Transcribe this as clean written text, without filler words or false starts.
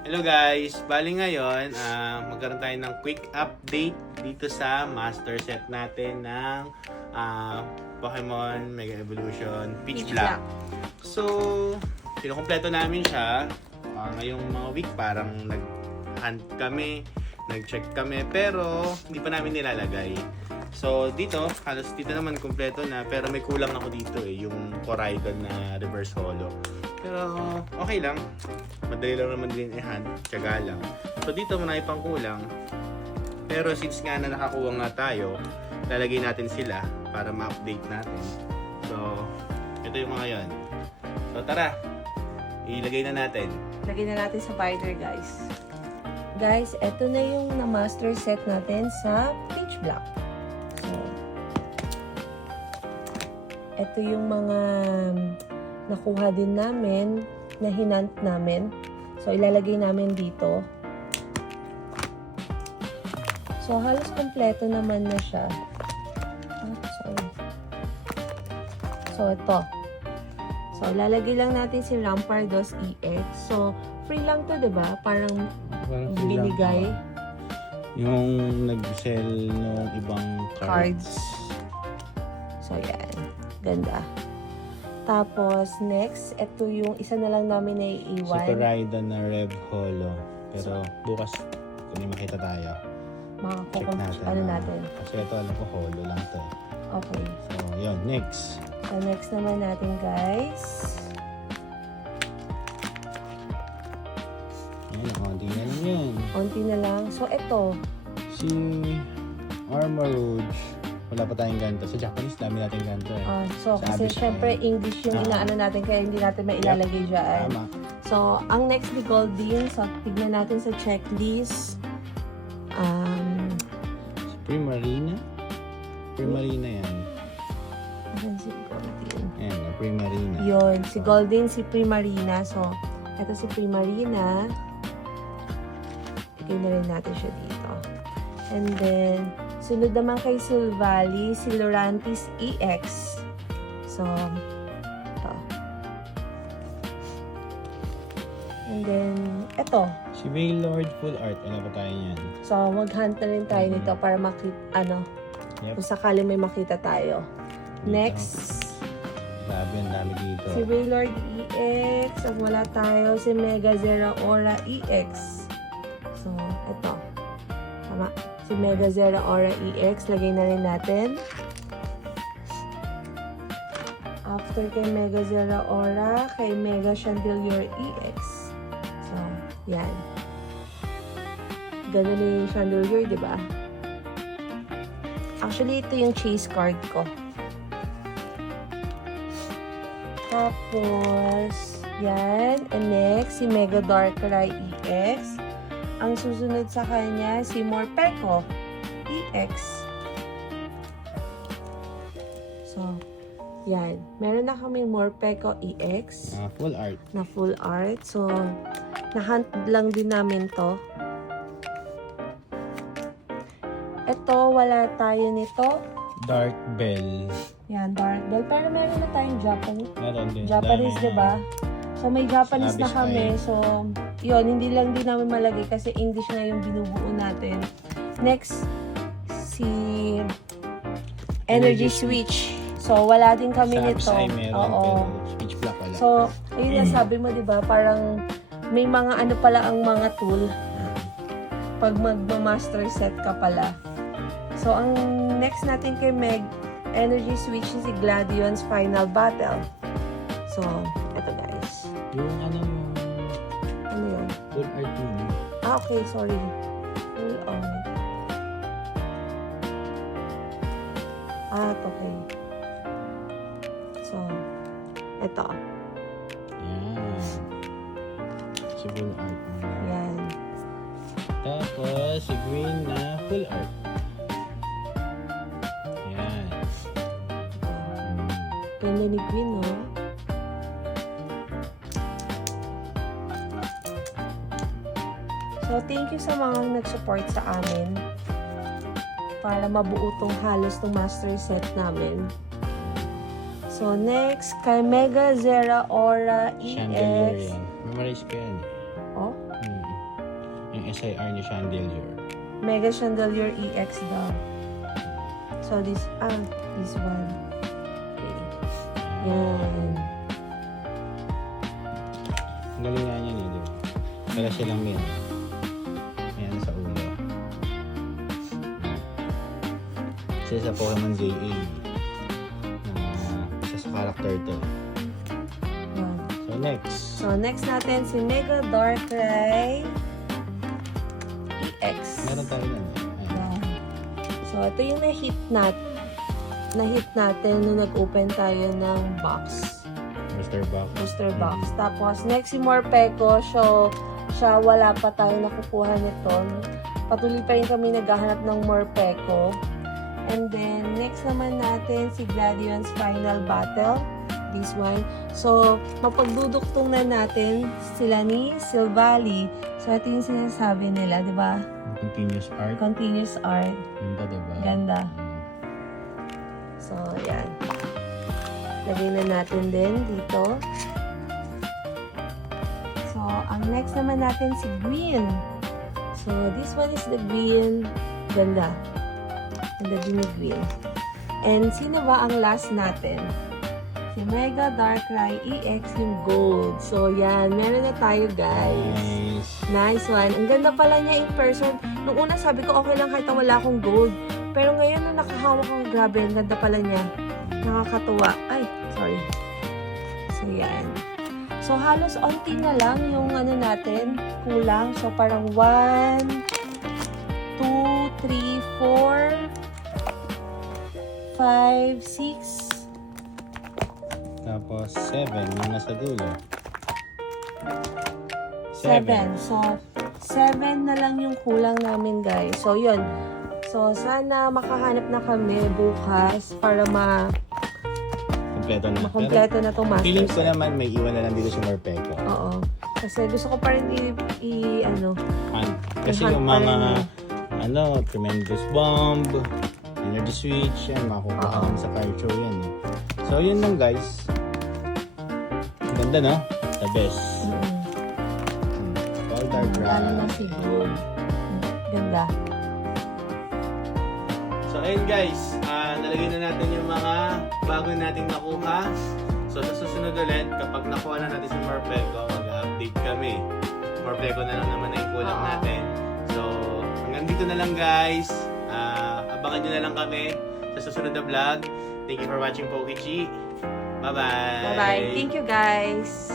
Hello guys! Bali ngayon, magkaroon tayo ng quick update dito sa master set natin ng Pokemon Mega Evolution Peach Black. So, kinukumpleto namin siya. Ngayong mga week parang nag-hunt kami, nag-check kami, pero hindi pa namin nilalagay. So, dito, halos dito naman kumpleto na, pero may kulang ako dito yung Koraidon na reverse holo. Pero okay lang. Madali lang naman din i-hunt. Tiyaga lang. So dito muna pang kulang. Pero since nga na nakakuha nga tayo, lalagay natin sila para ma-update natin. So, ito yung mga yon. So tara, ilagay na natin. Lagay na natin sa binder, guys. Guys, ito na yung na-master set natin sa Peach Black. So, ito yung mga nakuha din namin, na hinant namin. So, ilalagay namin dito. So, halos kompleto naman na siya. Sorry. So, ito. So, lalagay lang natin si Rampardos EX. So, free lang to, diba? Parang binigay. Yung nag-sell ng ibang cards. So, yan. Ganda. Tapos, next, ito yung isa na lang namin na iiwan. Si Koraidon na Rev Holo. Pero bukas, kung may makita tayo, check natin. Ano natin? Kasi ito, alam ko, holo lang to. Okay. So, yun. Next. So, next naman natin, guys. Ayan, konti na lang yun. Konti na lang. So, ito. Si Armor Rouge, wala pa tayong ganito. Sa Japanese, dami natin ganito eh. So, Sa kasi Abyss syempre, tayo. English yung inaano natin, kaya hindi natin mailalagay dyan. Tama. So, ang next ni Goldin, so, tignan natin sa checklist. Si Primarina? Primarina yan. Ayan si Goldin. Ayan, Primarina. Yun, si Goldin, si Primarina. So, ito si Primarina. Igay na rin natin siya dito. And then, sunod naman kay Silvally, si Lurantis EX. So, ito. And then, ito. Si Veilord Full Art, wala pa tayo yan. So, mag-hunt na rin tayo nito para makita, Yep. kung sakali may makita tayo. Dito. Next, Grabe, ang dami dito. si Wailord EX. At wala tayo, si Mega Zeraora EX. So, ito. Tama. Si Mega Zeraora EX. Lagay na rin natin. After kay Mega Zeraora, kay Mega Chandelier EX. So, yan. Ganun yung Chandelier, di ba? Actually, ito yung chase card ko. Tapos, yan. And next, si Mega Darkrai EX. Ang susunod sa kanya, si Morpeko EX. So, yan. Meron na kami Morpeko EX Full Art. na full art. So, na-hunt lang din namin to. Ito, wala tayo nito. Dark Bell. Yan, Dark Bell. Pero meron na tayong Meron din. Japanese, Dami di ba? So, may Japanese Abyss na kami. tayo. So, yun, hindi lang din namin malagay kasi English na yung binubuo natin. Next, si Energy Switch. So, wala din kami Sa nito. Abyss ay meron, Oo. pero Speech Black wala. So, ayun na sabi mo, di ba? Parang may mga ano pala ang mga tool pag magma-master set ka pala. So, ang next natin kay Meg Energy Switch is si Gladion's Final Battle. So, eto guys. Yung ano Ano yun? Full Art yun. Okay, sorry. Full on. Okay. So, eto. Yan. Si Full Art. Yan. Tapos, si Green na Full Art. Yan. Ganda ni Green, no? So, thank you sa mga nag-support sa amin para mabuo tong halos tong master set namin. So, next, kay Mega Zeraora Chandelier EX. yan. Memorize ko yan. Oh, SIR ni Chandelier. Mega Chandelier EX daw. So, this one. Okay. Yan. Ang galing nga niya nito. Kaya siya lang yan. Ayan sa ulo. Isa sa Pokemon ZA. Isa sa character to. Yan. So next. So, next natin si Mega Darkrai EX. Meron tayo nun. Yan. So, ito yung na-hit natin nung nag-open tayo ng box. Booster box. Tapos, next si Morpeko. So, siya wala pa tayo nakukuha nito. Patuloy pa rin kami naghahanap ng Morpeko. And then, next naman natin si Gladion's Final Battle. This one. So, mapagduduktong na natin sila ni Silvally. So, ito yung sinasabi nila, di ba? Continuous art. Continuous art. Ganda, diba? Ganda. So, yan. Lagay na natin din dito. So, ang next naman natin si Green. So, this one is the green. Ganda. Ganda din ni Green. And sino ba ang last natin? Si Mega Darkrai EX yung gold. So, yan. Meron na tayo, guys. Nice. Nice one. Ang ganda pala niya in person. Nung una sabi ko, okay lang kahit na wala akong gold. Pero ngayon na nakahawak ko, grabe, ang ganda pala niya. Nakakatuwa. Ay, sorry. So, yan. So, halos onti na lang yung ano natin, kulang. So, parang 1, 2, 3, 4, 5, 6. Tapos 7 yung nasa dulo. 7. So, 7 na lang yung kulang namin, guys. So, yun. So, sana makahanap na kami bukas para Kompleto na. makompleto na itong master Feeling ko set. naman may iwan na lang dito si Morpeko. Oo. Kasi gusto ko pa rin ano, Kasi I-hunt yung pa mga rin Tremendous Bomb, Energy Switch, yan, makukuhaan sa Kaicho yan. So, yun lang guys. Ang ganda, no? The best. All dark Lalo na si Gold. Ganda. So, ayun guys, nalagay na natin yung mga bago nating nakuha. So, sa susunod ulit, kapag nakuha na natin si Morpeko, mag-update kami. Morpeko na lang naman na yung kulang natin. So, hanggang dito na lang guys. Abangan nyo na lang kami sa susunod na vlog. Thank you for watching Pokechi. Bye-bye! Bye-bye. Thank you, guys.